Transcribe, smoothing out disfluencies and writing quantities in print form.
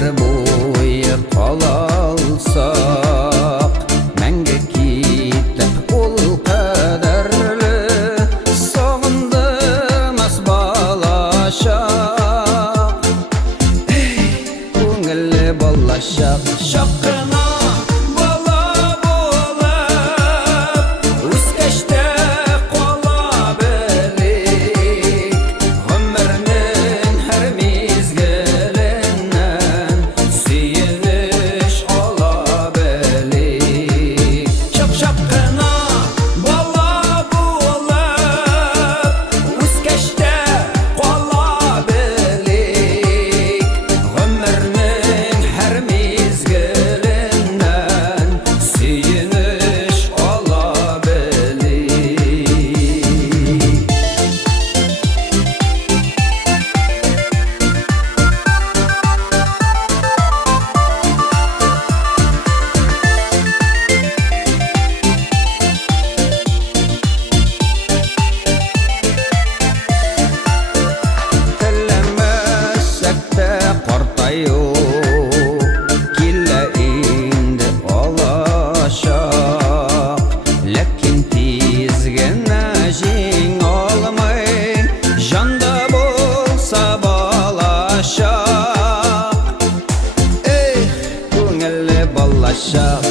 Ömür boyu qala alsak, мәңгі кетіп ол қадірлі, сағындымас балашақ. Көңілі балашақ, шаққына бала болып, өскеште қала білік. Өмірнің әр мезгілінен сүйініш ала білік. Шаққына бала болып, өскеште қала білік. Өмірнің әр мезгілінен сүйініш ала білік. Тілемесек те қартаю, келі енді алашақ. Ләкин тезгіні жең алмай, жанда болса балашақ. Көңілі балашақ,